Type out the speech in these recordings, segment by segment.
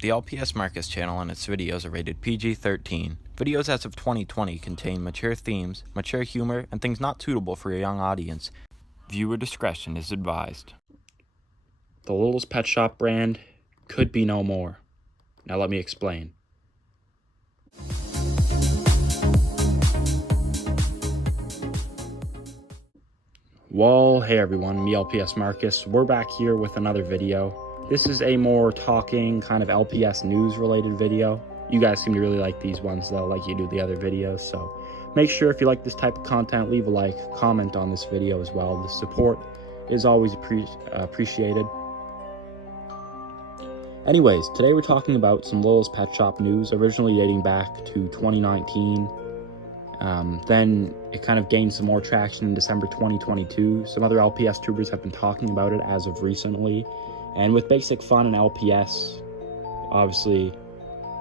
The LPSMarcus channel and its videos are rated PG-13. Videos as of 2020 contain mature themes, mature humor, and things not suitable for a young audience. Viewer discretion is advised. The Littlest Pet Shop brand could be no more. Now let me explain. Well, hey everyone, me LPSMarcus. We're back here with another video. This is a more talking, kind of LPS news related video. You guys seem to really like these ones though, like you do the other videos, so make sure if you like this type of content, leave a like, comment on this video as well. The support is always appreciated. Anyways, today we're talking about some Littlest Pet Shop news, originally dating back to 2019. Then it kind of gained some more traction in December 2022. Some other LPS tubers have been talking about it as of recently. And with Basic Fun and LPS, obviously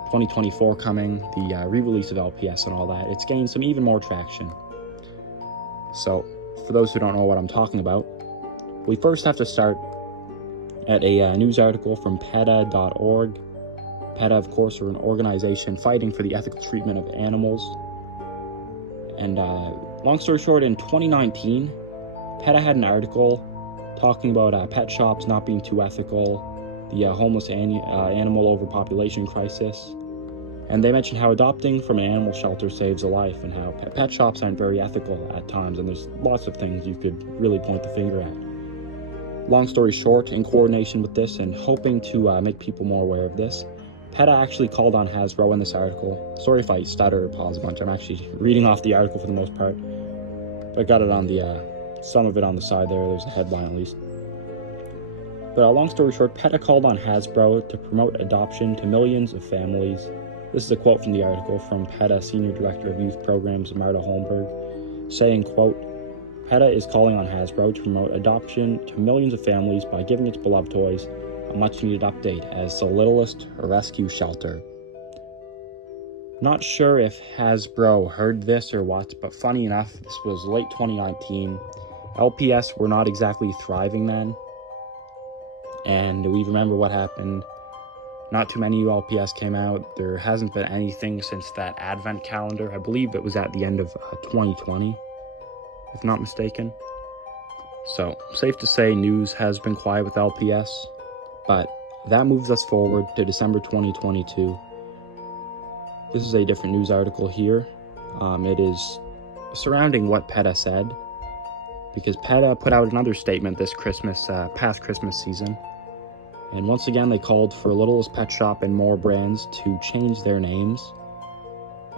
2024 coming, the re-release of LPS and all that, it's gained some even more traction. So, for those who don't know what I'm talking about, we first have to start at a news article from PETA.org. PETA, of course, are an organization fighting for the ethical treatment of animals. And long story short, in 2019, PETA had an article talking about pet shops not being too ethical, the homeless animal overpopulation crisis. And they mentioned how adopting from an animal shelter saves a life and how pet shops aren't very ethical at times. And there's lots of things you could really point the finger at. Long story short, in coordination with this and hoping to make people more aware of this, PETA actually called on Hasbro in this article. Sorry if I stutter or pause a bunch. I'm actually reading off the article for the most part. But I got it on the, some of it on the side there. There's a headline at least. But long story short, PETA called on Hasbro to promote adoption to millions of families. This is a quote from the article from PETA Senior Director of Youth Programs, Marta Holmberg, saying, quote, PETA is calling on Hasbro to promote adoption to millions of families by giving its beloved toys a much-needed update as the Littlest rescue shelter. Not sure if Hasbro heard this or what, but funny enough, this was late 2019. LPS were not exactly thriving then, and we remember what happened. Not too many new LPS came out. There hasn't been anything since that advent calendar. I believe it was at the end of 2020, if not mistaken. So, safe to say news has been quiet with LPS. But that moves us forward to December 2022. This is a different news article here. It is surrounding what PETA said, because PETA put out another statement this Christmas, past Christmas season. And once again, they called for Littlest Pet Shop and more brands to change their names.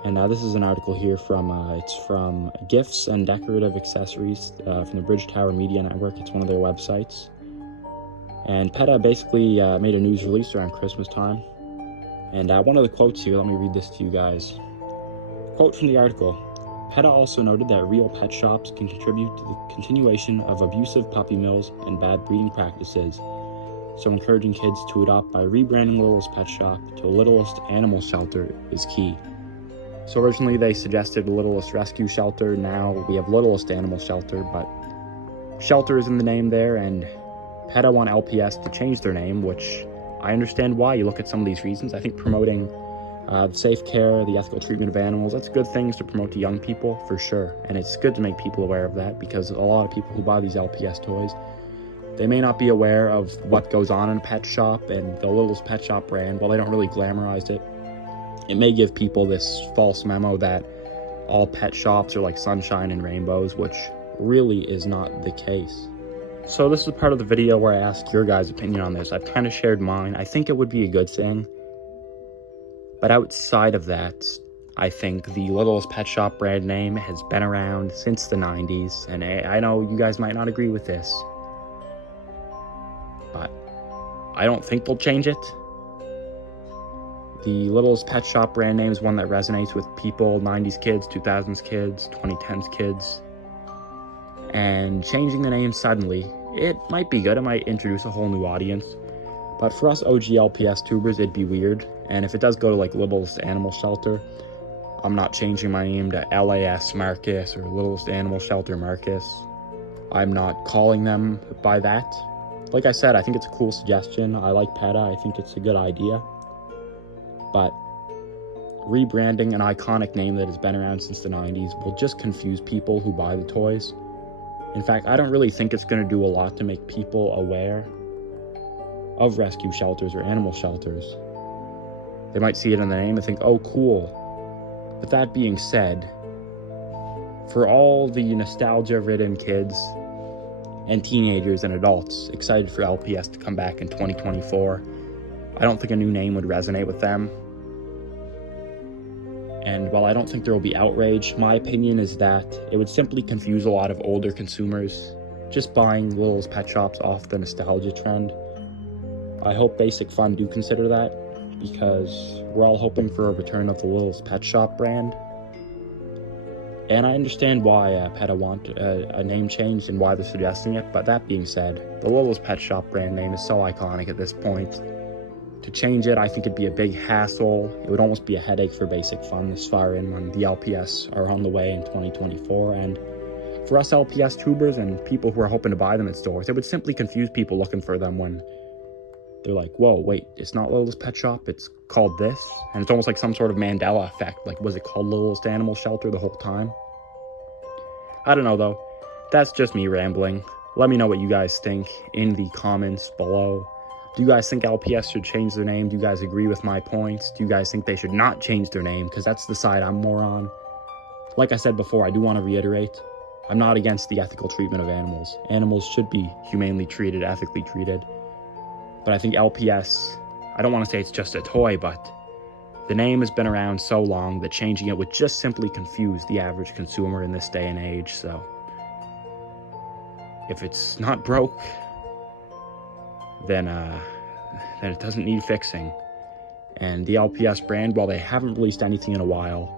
And this is an article here from, it's from Gifts and Decorative Accessories from the Bridge Tower Media Network. It's one of their websites. And PETA basically made a news release around Christmas time. And one of the quotes here, let me read this to you guys. Quote from the article, PETA also noted that real pet shops can contribute to the continuation of abusive puppy mills and bad breeding practices. So encouraging kids to adopt by rebranding Littlest Pet Shop to Littlest Animal Shelter is key. So originally they suggested Littlest Rescue Shelter. Now we have Littlest Animal Shelter, but shelter is in the name there, and PETA want LPS to change their name, which I understand why. You look at some of these reasons. I think promoting safe care, the ethical treatment of animals, that's good things to promote to young people, for sure. And it's good to make people aware of that, because a lot of people who buy these LPS toys, they may not be aware of what goes on in a pet shop, and the Littlest Pet Shop brand, while they don't really glamorize it, it may give people this false memo that all pet shops are like sunshine and rainbows, which really is not the case. So this is part of the video where I ask your guys' opinion on this. I've kind of shared mine. I think it would be a good thing. But outside of that, I think the Littlest Pet Shop brand name has been around since the 90s. And I know you guys might not agree with this, but I don't think they'll change it. The Littlest Pet Shop brand name is one that resonates with people, 90s kids, 2000s kids, 2010s kids. And changing the name suddenly, it might be good. It might introduce a whole new audience. But for us OG LPS tubers, it'd be weird. And if it does go to like Littlest Animal Shelter, I'm not changing my name to LPSMarcus or Littlest Animal Shelter Marcus. I'm not calling them by that. Like I said, I think it's a cool suggestion. I like PETA. I think it's a good idea. but rebranding an iconic name that has been around since the 90s will just confuse people who buy the toys. In fact, I don't really think it's going to do a lot to make people aware of rescue shelters or animal shelters. They might see it in the name and think, oh, cool. But that being said, for all the nostalgia-ridden kids and teenagers and adults excited for LPS to come back in 2024, I don't think a new name would resonate with them. And while I don't think there will be outrage, my opinion is that it would simply confuse a lot of older consumers just buying Littlest pet shops off the nostalgia trend. I hope Basic Fun do consider that, because we're all hoping for a return of the Littlest pet shop brand. And I understand why PETA want a name change and why they're suggesting it, but that being said, the Littlest pet shop brand name is so iconic at this point. To change it, I think it'd be a big hassle. It would almost be a headache for Basic Fun this far in when the LPS are on the way in 2024. And for us LPS tubers and people who are hoping to buy them at stores, it would simply confuse people looking for them when they're like, whoa, wait, it's not Littlest Pet Shop, it's called this? And it's almost like some sort of Mandela effect. Like, was it called Littlest Animal Shelter the whole time? I don't know, though. That's just me rambling. Let me know what you guys think in the comments below. Do you guys think LPS should change their name? Do you guys agree with my points? Do you guys think they should not change their name? Because that's the side I'm more on. Like I said before, I do want to reiterate, I'm not against the ethical treatment of animals. Animals should be humanely treated, ethically treated. But I think LPS, I don't want to say it's just a toy, but the name has been around so long that changing it would just simply confuse the average consumer in this day and age. So if it's not broke, then it doesn't need fixing. And the LPS brand, while they haven't released anything in a while,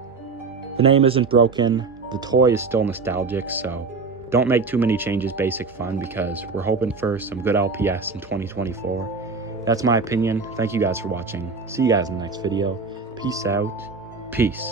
the name isn't broken, the toy is still nostalgic, so don't make too many changes, Basic Fun, because we're hoping for some good LPS in 2024. That's my opinion. Thank you guys for watching. See you guys in the next video. Peace out. Peace.